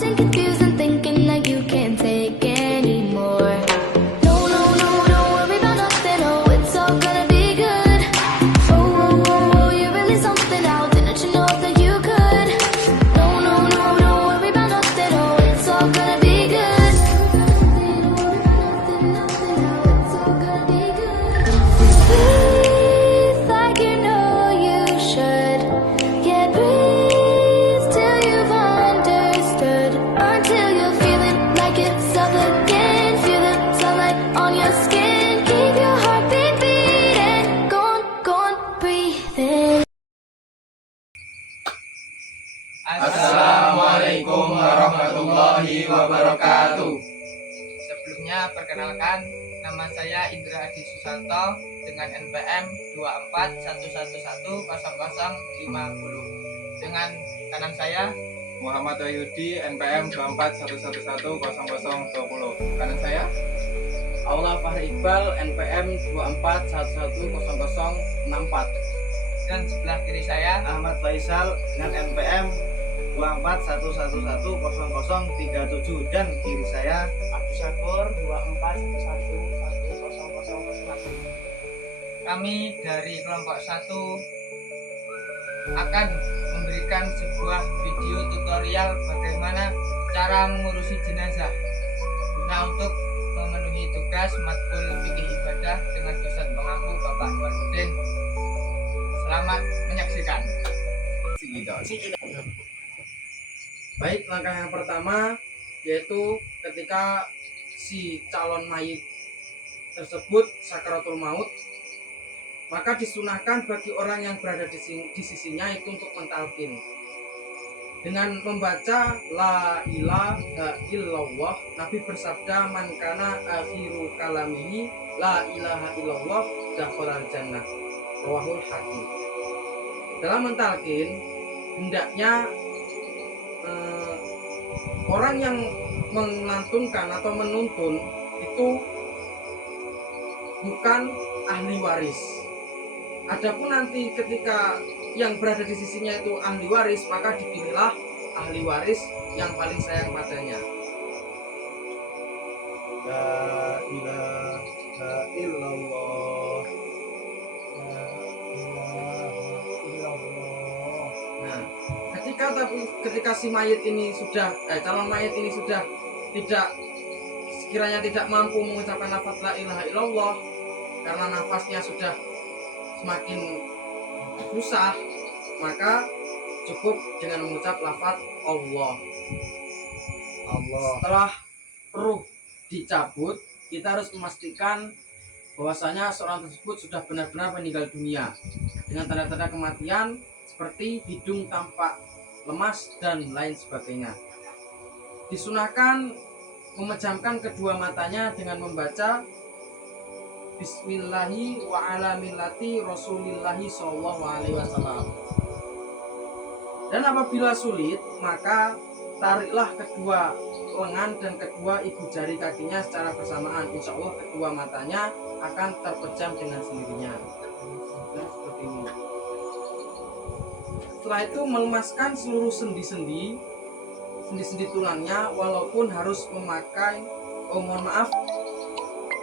lost and confused and thinking that you can't take anymore. No, no, no, don't worry about nothing. Oh, it's all gonna be good. Oh, oh, oh, oh, you're really something now. Didn't you know that you could? No, no, no, don't worry about nothing. Oh, it's all gonna be good. Don't worry about nothing, nothing now. It's all gonna be good. Breathe like you know you should. Yeah, breathe till you've understood. Until you're feeling like yourself again. Feel the sunlight on your skin. Keep your heartbeat beating. Go on, breathe in. Assalamualaikum warahmatullahi wabarakatuh. Sebelumnya perkenalkan, nama saya Indra Adi Susanto dengan NPM 241110050. Dengan kanan saya Muhammad Wahyudi NPM 241110020. Kanan saya Aula Fahri Iqbal NPM 24110064. dan sebelah kiri saya Ahmad Faisal dengan NPM 24111037 dan kiri saya Abdus Syakur 24111001. kami dari kelompok 1 akan memberikan sebuah video tutorial bagaimana cara mengurusi jenazah guna untuk memenuhi tugas matkul fikih ibadah dengan Ustaz pengampu Bapak Iwanuddin. Selamat menyaksikan. Baik, langkah yang pertama yaitu ketika si calon mayit tersebut sakaratul maut, maka disunahkan bagi orang yang berada di sisinya itu untuk mentalkin dengan membaca la ilaha illallah. Nabi bersabda, man kana akhiru kalamihi la ilaha illallah dakhalal jannah, rawahul hakim. Dalam mentalkin hendaknya orang yang melantunkan atau menuntun itu bukan ahli waris. Adapun nanti ketika yang berada di sisinya itu ahli waris, maka dipilihlah ahli waris yang paling sayang padanya. La ilaha illallah. La ilaha illallah. Nah, ketika si mayit ini sudah calon mayit ini sudah sekiranya tidak mampu mengucapkan lafaz la ilaha illallah karena nafasnya sudah semakin susah, maka cukup dengan mengucap lafaz Allah. Setelah ruh dicabut, kita harus memastikan bahwasanya seorang tersebut sudah benar-benar meninggal dunia dengan tanda-tanda kematian seperti hidung tampak lemas dan lain sebagainya. Disunahkan memejamkan kedua matanya dengan membaca Bismillahi wa ala millati Rasulillahi sallallahu alaihi wasallam. Dan apabila sulit, maka tariklah kedua lengan dan kedua ibu jari kakinya secara bersamaan. Insya Allah kedua matanya akan terpejam dengan sendirinya. Dan seperti ini. Setelah itu melemaskan seluruh sendi-sendi tulangnya, walaupun harus memakai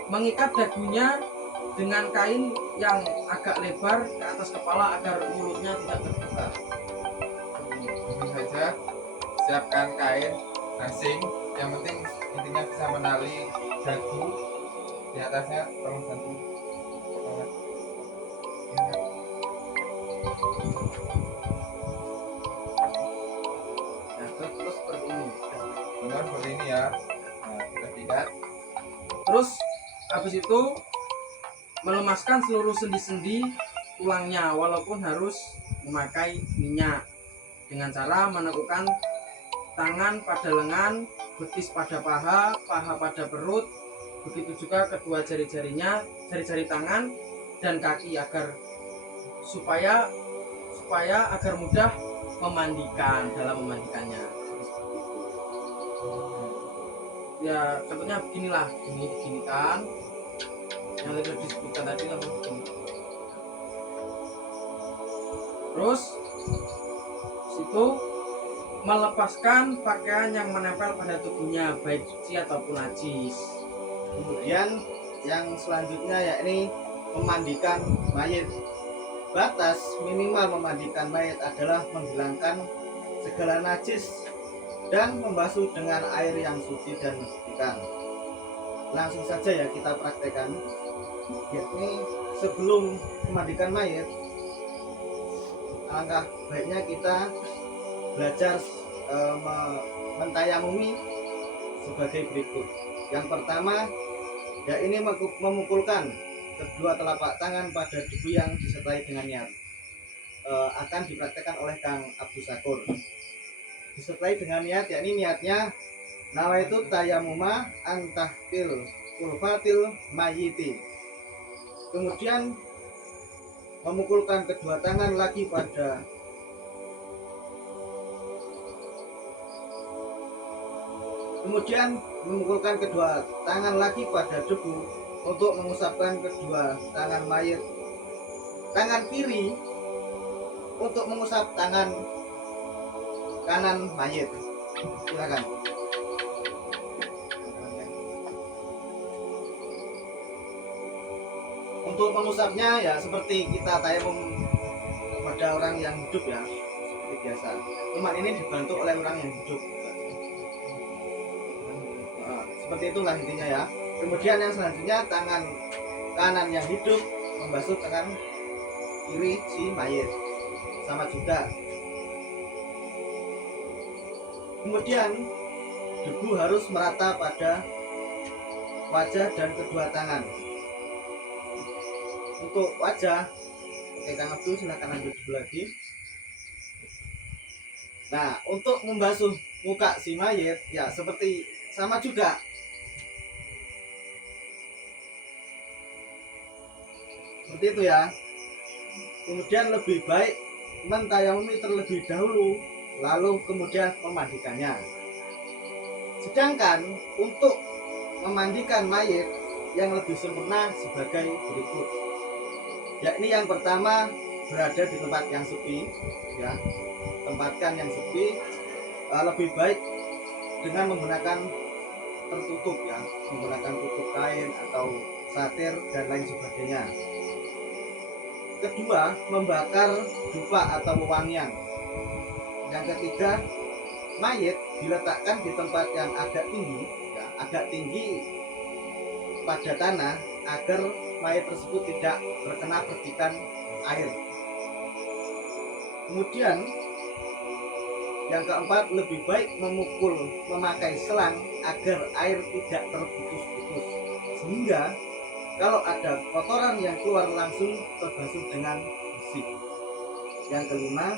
mengikat dagunya dengan kain yang agak lebar ke atas kepala agar mulutnya tidak terbuka. langsung saja siapkan kain asing, yang penting intinya bisa menali dagu. Di atasnya tolong bantu. Nah, terus seperti ini. Benar seperti ini ya. Nah, kita ikat. Terus habis itu melemaskan seluruh sendi-sendi tulangnya, walaupun harus memakai minyak, dengan cara menekukkan tangan pada lengan, betis pada paha, paha pada perut, begitu juga kedua jari-jarinya, jari-jari tangan dan kaki supaya agar mudah dalam memandikannya. Ya contohnya beginilah, ini diginikan yang sudah disebutkan tadi langsung begini. Terus situ melepaskan pakaian yang menempel pada tubuhnya, baik suci ataupun najis. Kemudian yang selanjutnya yakni memandikan mayit. Batas minimal memandikan mayit adalah menghilangkan segala najis dan membasuh dengan air yang suci dan mensucikan. Langsung saja ya kita praktekkan, yakni sebelum memandikan mayit, alangkah baiknya kita belajar mentayamumi sebagai berikut. Yang pertama, ya ini memukulkan kedua telapak tangan pada debu yang disertai dengan niat. Akan dipraktekkan oleh Kang Abdul Syakur. Disertai dengan niat, yakni niatnya nawaitu tayamuma antahtil kulfatil mayiti. Kemudian memukulkan kedua tangan lagi pada debu untuk mengusapkan kedua tangan mayit. Tangan kiri untuk mengusap tangan kanan mayit. Silakan. Untuk mengusapnya ya seperti kita tayamum kepada orang yang hidup ya, seperti biasa. Cuma ini dibantu oleh orang yang hidup. Seperti itulah intinya ya. Kemudian yang selanjutnya, tangan kanan yang hidup membasuh tangan kiri si mayit, sama juga. Kemudian debu harus merata pada wajah dan kedua tangan. Untuk wajah, oke Kang Abdul silakan lanjut dulu lagi. Nah, untuk membasuh muka si mayit ya seperti sama juga. Seperti itu ya. Kemudian lebih baik mentayamumi terlebih dahulu, lalu kemudian memandikannya. Sedangkan untuk memandikan mayit yang lebih sempurna sebagai berikut. Yakni yang pertama, berada di tempat yang sepi ya. Tempatkan yang sepi, lebih baik dengan menggunakan tertutup ya, menggunakan tutup kain atau satir dan lain sebagainya. Kedua, membakar dupa atau wewangian. Yang ketiga, mayit diletakkan di tempat yang agak tinggi ya, agak tinggi pada tanah agar mayit tersebut tidak terkena percikan air. Kemudian yang keempat, lebih baik memakai selang agar air tidak terputus-putus, sehingga kalau ada kotoran yang keluar langsung terbasuh dengan bersih. Yang kelima,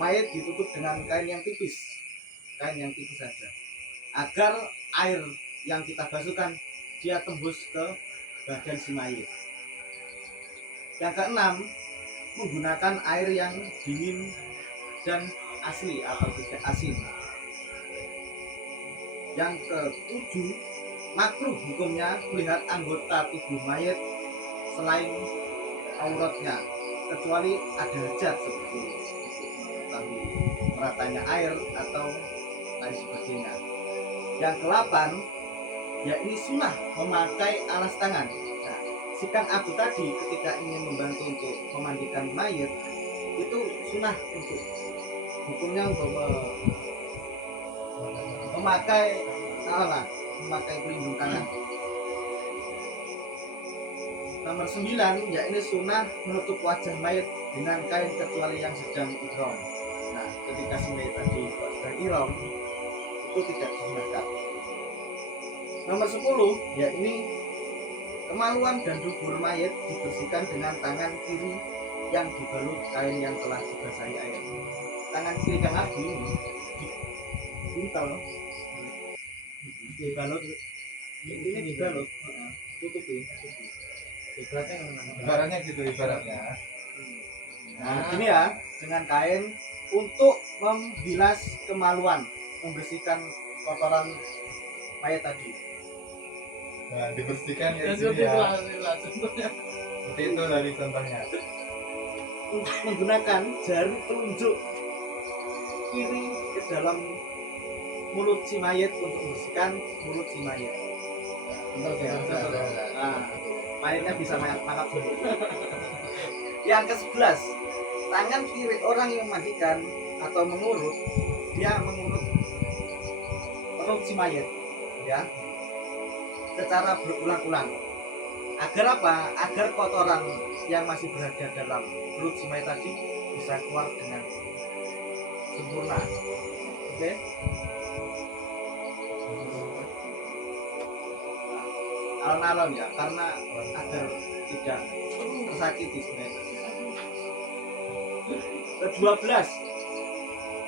mayit ditutup dengan kain yang tipis saja, agar air yang kita basuhkan dia tembus ke badan si mayit. Yang keenam, menggunakan air yang dingin dan asli atau tidak asin. Yang ketujuh, makruh hukumnya melihat anggota tubuh mayit selain auratnya, kecuali ada hajat seperti mengetahui meratanya air atau lain sebagainya. Yang ke-8, yakni sunnah memakai alas tangan. Nah, si Kang Abu tadi ketika ingin membantu untuk memandikan mayit itu sunnah untuk hukumnya untuk memakai pelindung tangan. Nomor 9, yakni sunnah menutup wajah mayit dengan kain kecuali yang sedang ihram. Nah, ketika si mayit tadi sedang ihram itu tidak disunahkan. Nomor 10, yakni kemaluan dan dubur mayit dibersihkan dengan tangan kiri yang dibalut kain yang telah dibasahi air. Tangan kiri Kang Abi ini dipintal, dibalut, ini dibalut, tutupi. Ibaratnya gitu ibaratnya. Nah, ini ya dengan kain untuk membilas kemaluan, membersihkan kotoran mayat tadi. Nah, dibersihkan ya sini ya. Seperti itu dari contohnya. Menggunakan jari telunjuk kiri ke dalam mulut si mayit untuk membersihkan mulut si mayit. Oke, nah, mayitnya bisa makan dulu. Yang ke-11, tangan kiri orang yang memandikan atau mengurut, dia mengurut perut si mayit, ya, secara berulang-ulang. Agar apa? Agar kotoran yang masih berada dalam perut si mayit tadi bisa keluar dengan sempurna. Oke? Alon-alon ya, karena agar tidak tersakiti sebenarnya. Ke-12,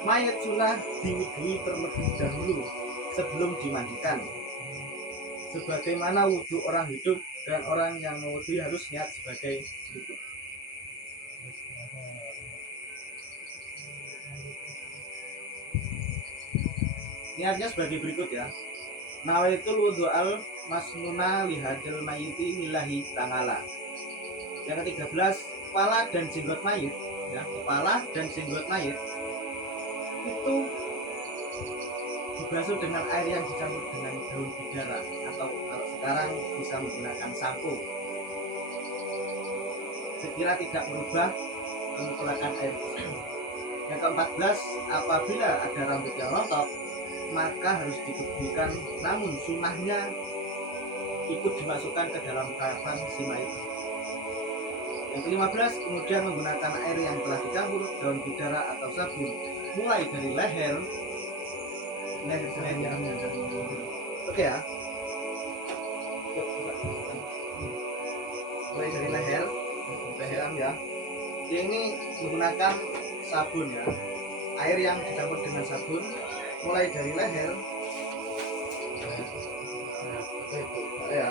mayat sunnah diwudui terlebih dahulu sebelum dimandikan. Sebagaimana wudhu orang hidup dan orang yang mewudhui harus niat sebagai berikut. Niatnya sebagai berikut ya. Nawaitul wudu'al masnuna lihadil mayiti lillahi ta'ala. Yang ke-13, kepala dan jenggot mayit, ya, kepala dan jenggot mayit itu dibasuh dengan air yang dicampur dengan daun bidara, atau kalau sekarang bisa menggunakan sampo, sekira tidak merubah kemutlakan air. Yang ke-14, apabila ada rambut yang rontok maka harus dikebumikan, namun sunnahnya ikut dimasukkan ke dalam kafan si mayit. Yang ke-15, kemudian menggunakan air yang telah dicampur daun bidara atau sabun mulai dari leher. Oke ya. Mulai dari leher ya. Ini menggunakan sabun ya. Air yang dicampur dengan sabun mulai dari leher ya,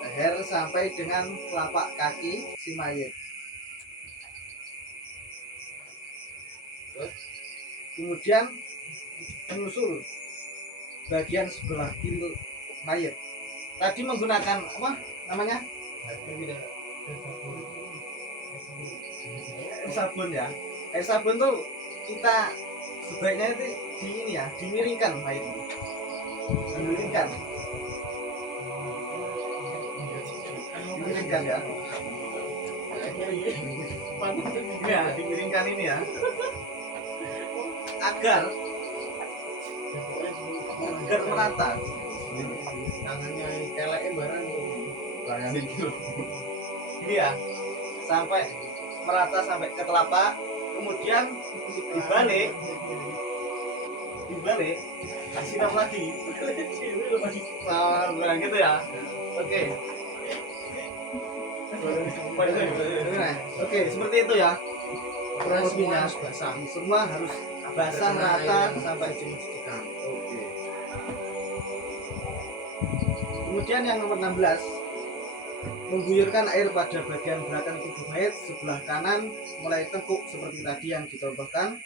leher sampai dengan telapak kaki si mayit. Kemudian menyusul bagian sebelah kiri mayit. Tadi menggunakan apa namanya? Air sabun ya. Air sabun tuh kita sebaiknya itu di ini ya, dimiringkan mayit ini. Dimiringkan. Dimiringkan ya. Ya, dimiringkan ini ya. Agar merata. Tangannya keleknya barang bayangin gitu. Ini ya, sampai merata sampai ke telapak, kemudian dibalik, siram lagi. Nah, gitu ya. Oke. Oke, seperti itu ya. Kurang lebihnya semua harus basah rata sampai dimestikan. Oke. Kemudian yang nomor 16, mengguyurkan air pada bagian belakang tubuh mayat sebelah kanan mulai tengkuk seperti tadi yang dicontohkan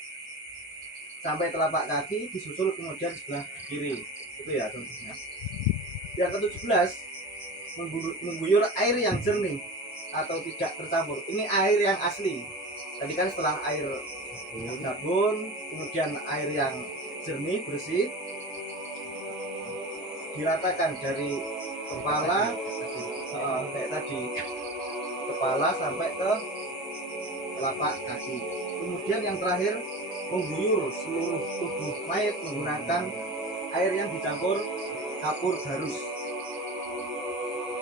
sampai telapak kaki, disusul kemudian sebelah kiri. Itu ya contohnya. Yang ke-17, mengguyur air yang jernih atau tidak tercampur. Ini air yang asli. Tadi kan setelah air sabun, kemudian air yang jernih bersih, diratakan dari kepala kayak tadi, kepala sampai ke telapak kaki. Kemudian yang terakhir, mengguyur seluruh tubuh mayat menggunakan air yang dicampur kapur garus,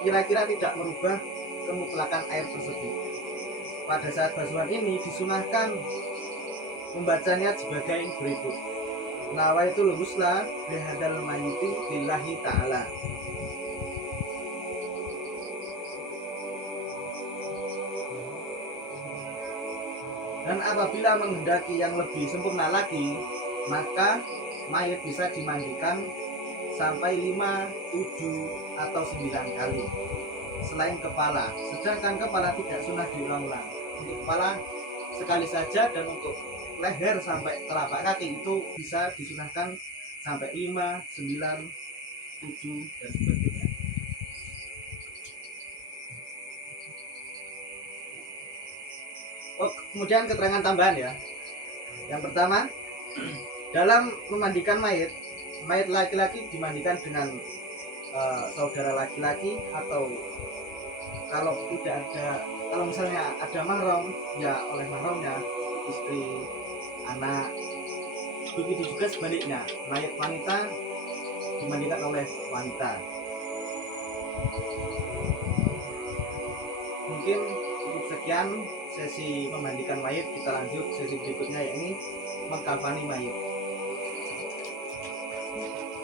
kira-kira tidak merubah kemutlakan air tersebut. Pada saat basuhan ini disunahkan membacanya sebagai berikut: nawaitul ghusla bihadal mayyiti lillahi ta'ala. Dan apabila menghendaki yang lebih sempurna lagi, maka mayat bisa dimandikan sampai 5, 7, atau 9 kali selain kepala. Sedangkan kepala tidak sunnah diulang-ulang. Untuk kepala sekali saja, dan untuk leher sampai telapak kaki itu bisa disunahkan sampai 5, 9, 7, dan sebagainya. Kemudian keterangan tambahan ya. Yang pertama, Dalam memandikan mayat laki-laki dimandikan dengan saudara laki-laki, atau kalau tidak ada, kalau misalnya ada mahram ya oleh mahramnya, istri, anak. Begitu juga sebaliknya, mayat wanita dimandikan oleh wanita. Mungkin cukup sekian sesi memandikan mayat. Kita lanjut sesi berikutnya, yakni mengkafani mayat.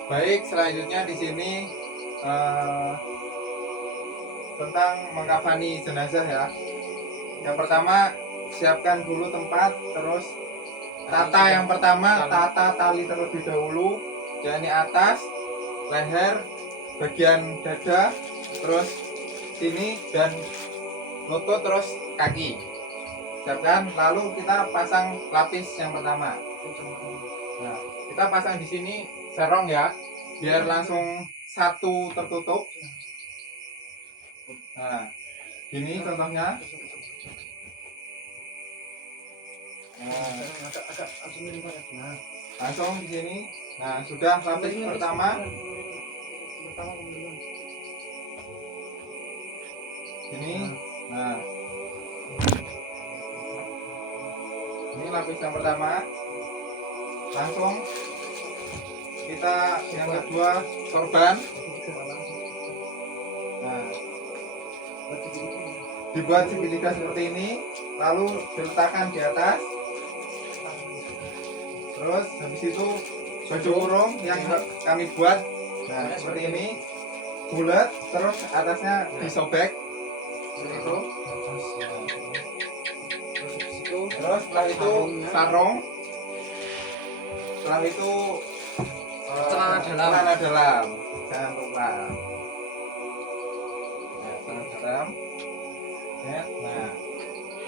Baik, selanjutnya di sini tentang mengkafani jenazah ya. Yang pertama, siapkan dulu tempat, terus tata yang pertama, tata tali terlebih dahulu, yakni atas, leher, bagian dada, terus sini dan lutut, terus kaki. Siapkan, lalu kita pasang lapis yang pertama. Nah, kita pasang di sini serong ya, biar langsung satu tertutup. Nah, gini contohnya. Nah, langsung di sini. Nah, sudah lapis pertama. Ini. Nah, ini lapis yang pertama. Langsung kita yang kedua sorban. Nah, dibuat segitiga seperti ini, lalu diletakkan di atas. Terus habis itu baju kurung yang kami buat, nah seperti ini, bulat, terus atasnya disobek seperti itu. Terus setelah itu sarung, setelah itu celana dalam, jangan lupa. Nah, celana dalam. Nah,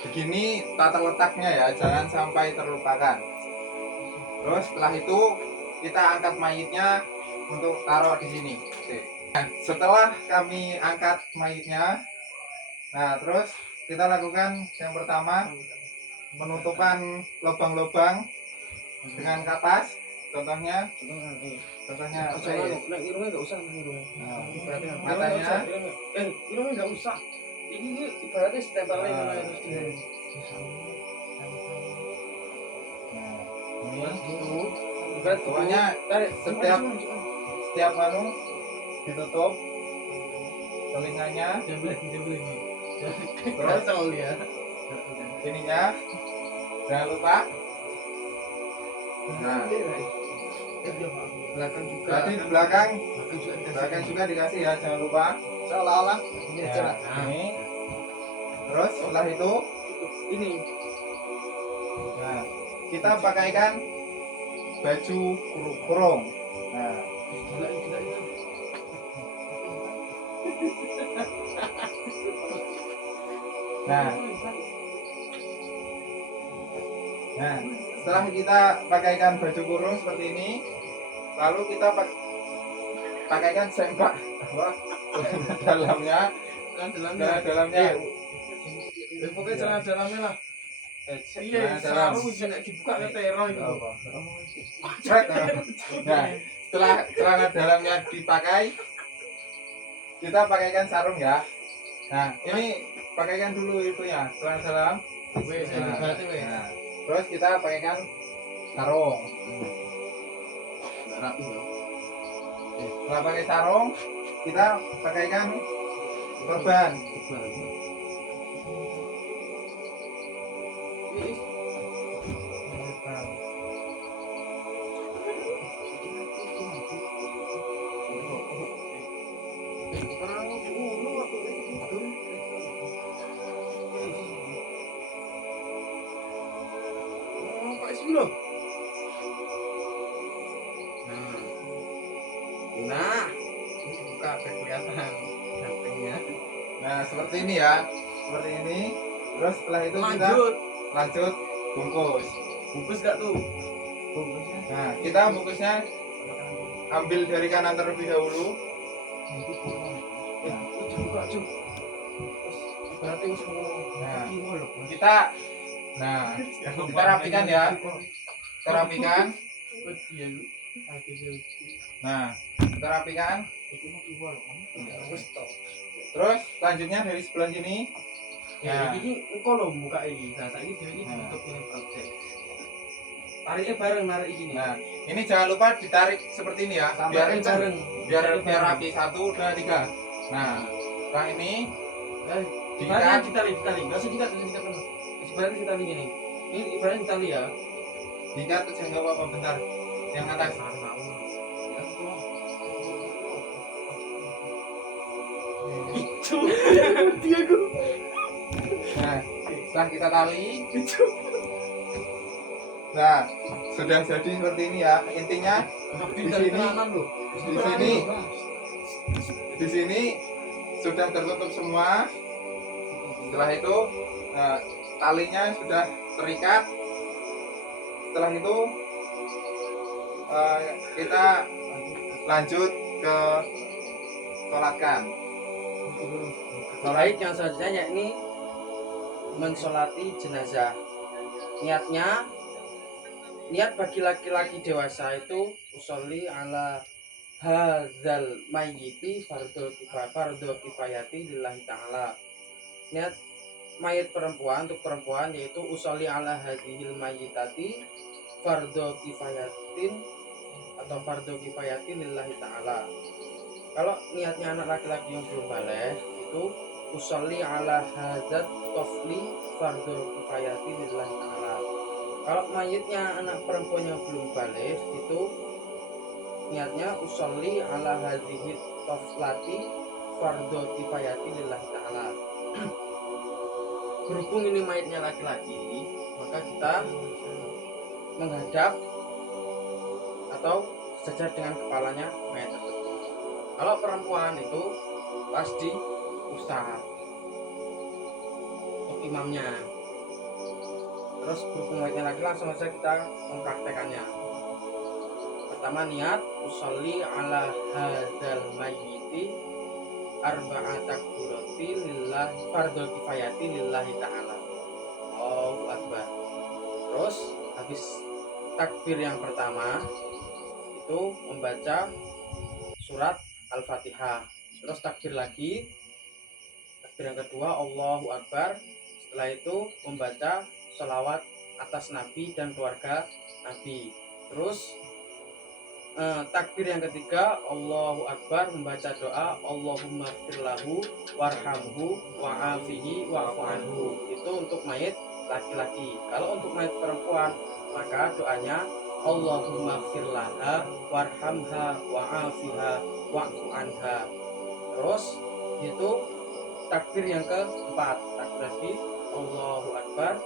begini tata letaknya ya, jangan sampai terlupakan. Terus setelah itu kita angkat mayitnya untuk taruh di sini. Oke. Nah, setelah kami angkat mayitnya, nah terus kita lakukan yang pertama, penutupan lubang-lubang dengan kapas. Contohnya matanya. Irungnya nggak usah. Ini ibaratnya setempelnya Ini pokoknya setiap anu ditutup telinganya, terus ininya jangan lupa. Nah, belakang juga. berarti di belakang juga dikasih ya, jangan lupa. Seolah-olah Nah, ini. Terus setelah itu ini. nah, kita pakaikan baju kurung. Nah, nah, setelah kita pakaikan baju kurung seperti ini, lalu kita pakaikan sempak dalamnya. Pokoknya celana dalamnya lah. Celana dalam. Bisa nggak dibuka ke teror itu. Nah, setelah celana dalamnya dipakai, kita pakaikan sarung ya. Nah, ini pakaikan dulu itunya, celana dalam. Nah, terus kita pakaikan sarung. Rapi loh. Setelah pakai sarung, kita pakaikan sorban. Nah, ini buka kelihatan sampingnya. Nah, seperti ini ya. Seperti ini. Terus setelah itu kita lanjut bungkus. Bungkus gak tuh? Nah, kita bungkusnya ambil dari kanan terlebih dahulu. Nah, kita rapikan ya. Kita rapikan. Nah, kita rapikan. Terus selanjutnya dari sebelah sini. Ya, ini engkau loh buka ini. Nah, saat ini dia ini ditutup dengan project. Tariknya bareng narik ini. Nah, ini jangan lupa ditarik seperti ini ya, biar Sampai bareng. biar rapi. 1, 2, 3. Nah, setelah ini Ibaratnya diikat, ditali. Enggak usah diikat dulu. Ibaratnya ditali gini. Ini ibaratnya ditali ya. diikat aja nggak apa-apa, bentar. Yang atas. Itu dia gue. Nah, setelah kita tali, nah sudah jadi seperti ini ya. Intinya di sini sudah tertutup semua. Setelah itu talinya sudah terikat. Setelah itu kita lanjut ke sholatkan. Baik, yang selanjutnya yakni mensolati jenazah. Niat bagi laki-laki dewasa itu usolli ala hadzal mayyiti fardhu kifayati lillahi ta'ala. Niat mayit perempuan untuk perempuan yaitu usolli ala hadzihil mayyitati fardhu kifayatin atau fardhu kifayati lillahi ta'ala. Kalau niatnya anak laki-laki yang belum balik itu usolli ala hadzat tofli fardhu kifayati lillahi ta'ala. Kalau mayitnya anak perempuan yang belum balik itu niatnya usolli ala hadhihi toflati fardhu kifayati lillahi ta'ala. Berhubung ini mayitnya laki-laki, maka kita menghadap atau sejajar dengan kepalanya mayat tersebut. Kalau perempuan itu pasti ustaz untuk imamnya. Terus berhubung mayitnya laki, langsung saja kita mempraktekannya. Pertama niat usolli ala hadzal mayyiti arba'at takbirati lillah fardhu kifayati lillahi ta'ala. Allahu akbar. Terus habis takbir yang pertama itu membaca surat Al-Fatihah. Terus takbir lagi. Takbir yang kedua Allahu akbar. Setelah itu membaca sholawat atas Nabi dan keluarga Nabi. Terus takbir yang ketiga Allahu akbar, membaca doa Allahumma firlahu warhamhu wa'afihi wa'fu anhu. Itu untuk mayit laki-laki. Kalau untuk mayit perempuan maka doanya Allahumma firlaha warhamha wa'afiha wa'fu anha. Terus itu takbir yang keempat. Takbir lagi Allahu akbar,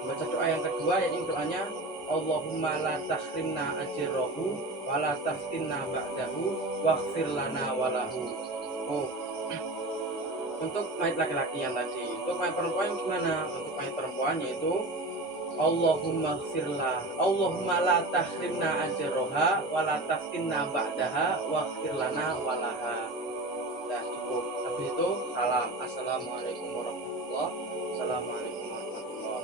membaca doa yang kedua yaitu doanya Allahumma la tahrimna ajrahu wa la taftinna ba'dahu waghfir lana walahu. Oh. Untuk mayit laki-laki yang tadi. Untuk mayit perempuan gimana? Untuk mayit perempuan yaitu Allahumma gfirlah Allahumma la tahrimna ajroha wa la taftinna ba'daha waghfir lana walaha. Nah cukup. Habis itu salam. Assalamualaikum warahmatullahi wabarakatuh. Assalamualaikum warahmatullahi wabarakatuh.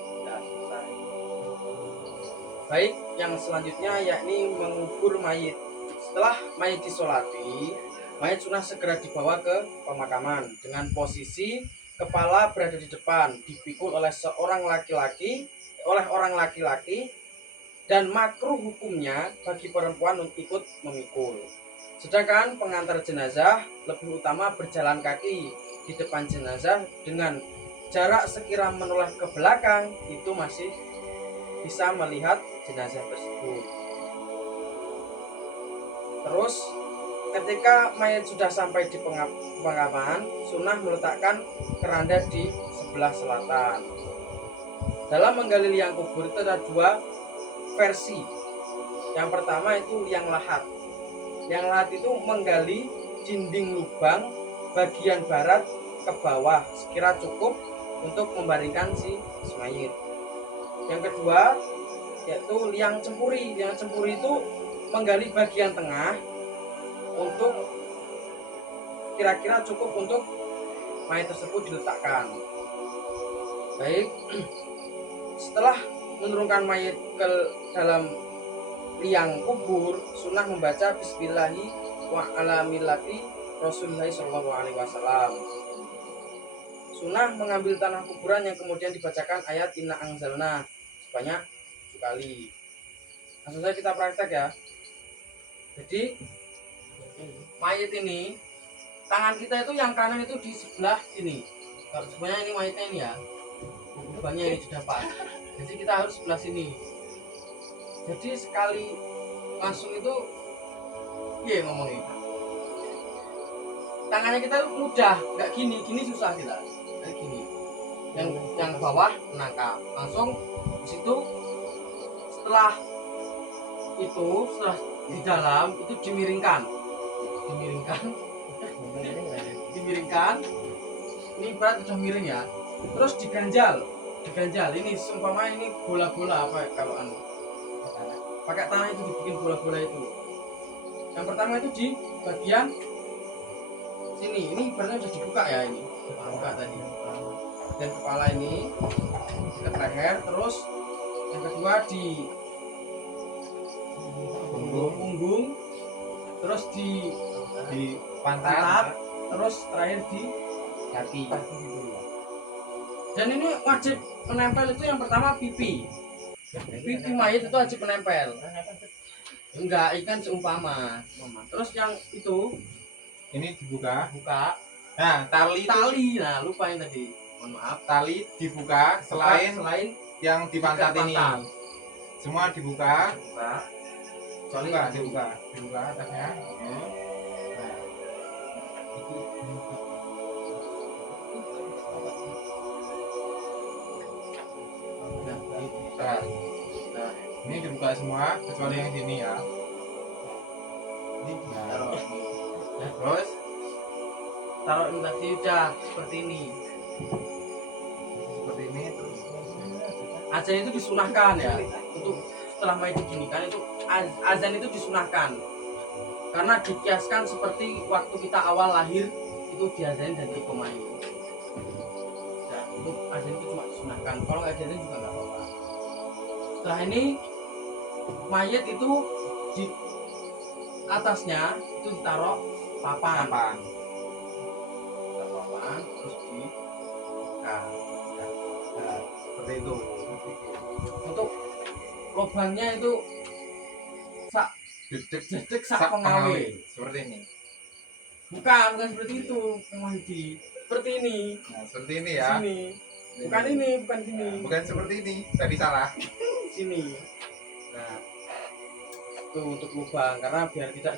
Baik, yang selanjutnya yakni mengubur mayit. Setelah mayit disolati, mayit sunnah segera dibawa ke pemakaman dengan posisi kepala berada di depan, dipikul oleh orang laki-laki, dan makruh hukumnya bagi perempuan untuk ikut memikul. Sedangkan pengantar jenazah lebih utama berjalan kaki di depan jenazah dengan jarak sekira menoleh ke belakang itu masih bisa melihat jenazah tersebut. Terus ketika mayat sudah sampai di pemakaman, sunnah meletakkan keranda di sebelah selatan. Dalam menggali liang kubur itu ada dua versi. Yang pertama itu liang lahat. Liang lahat itu menggali dinding lubang bagian barat ke bawah sekira cukup untuk membaringkan si mayit. Yang kedua yaitu liang cempuri. Liang cempuri itu menggali bagian tengah untuk kira-kira cukup untuk mayat tersebut diletakkan. Baik, setelah menurunkan mayat ke dalam liang kubur sunnah membaca Bismillahi wa ala millati Rasulullah Shallallahu Alaihi Wasallam. Sunnah mengambil tanah kuburan yang kemudian dibacakan ayat Inna Anzalna sebanyak 7 kali. Langsung saja kita praktek ya. Jadi mayat ini, tangan kita itu yang kanan itu di sebelah sini. Kalau sebenarnya ini mayatnya ini ya, lubangnya ini sudah pas. Jadi kita harus sebelah sini. Jadi sekali langsung itu, iya ngomongin. Tangannya kita itu mudah, nggak gini susah kita. Kayak gini. Yang bawah menangkap. Langsung di situ setelah di dalam itu dimiringkan. Ini berat sudah miring ya. Terus diganjal. Ini seumpama ini bola-bola apa kalau pakai tanah itu dibikin bola-bola itu. Yang pertama itu di bagian sini. Ini berarti sudah dibuka ya ini. Buka tadi. Dan kepala ini ke leher, terus yang kedua di punggung, terus di pantat, terus terakhir di kaki. Dan ini wajib menempel itu yang pertama pipi mayat itu wajib menempel. Enggak, ikan seumpama. Terus yang itu Ini dibuka. buka Nah, tali. nah lupa yang tadi, mohon maaf, Tali dibuka selain yang di pantat ikat ini. pantat. Semua dibuka. Kecuali Enggak dibuka atasnya. Nah, ini dibuka semua kecuali yang sini ya. Terus taruh ini tadi udah seperti ini. terus Azan itu disunahkan ya, untuk setelah mayat diginikan itu azan itu disunahkan karena dikiaskan seperti waktu kita awal lahir itu diazanin dan dikomai. Nah, untuk azan itu cuma disunahkan, kalau nggak diazanin juga nggak apa-apa. Setelah ini mayat itu di atasnya itu ditaruh papan, terus dibuka. Nah, seperti itu. Untuk lubangnya itu sak Dedek sak pengawe. seperti ini. Bukan seperti itu, Mahdi. Seperti ini. Nah, seperti ini ya. Sini. Bukan ini, bukan sini. Bukan seperti ini. Tadi salah. Sini. Nah, itu untuk lubang karena biar tidak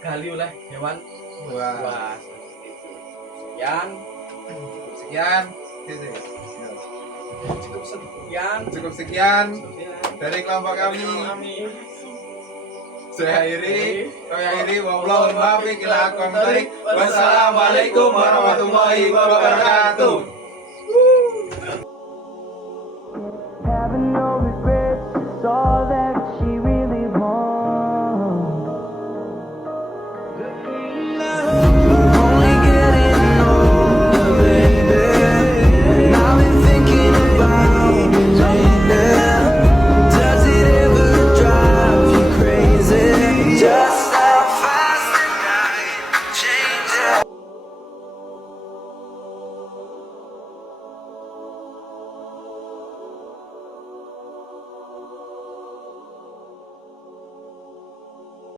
gali oleh hewan Wah. buas. Sekian. Sekian. Cukup sekian. Cukup sekian dari kelompok kami. Saya akhiri. Wassalamualaikum warahmatullahi wabarakatuh.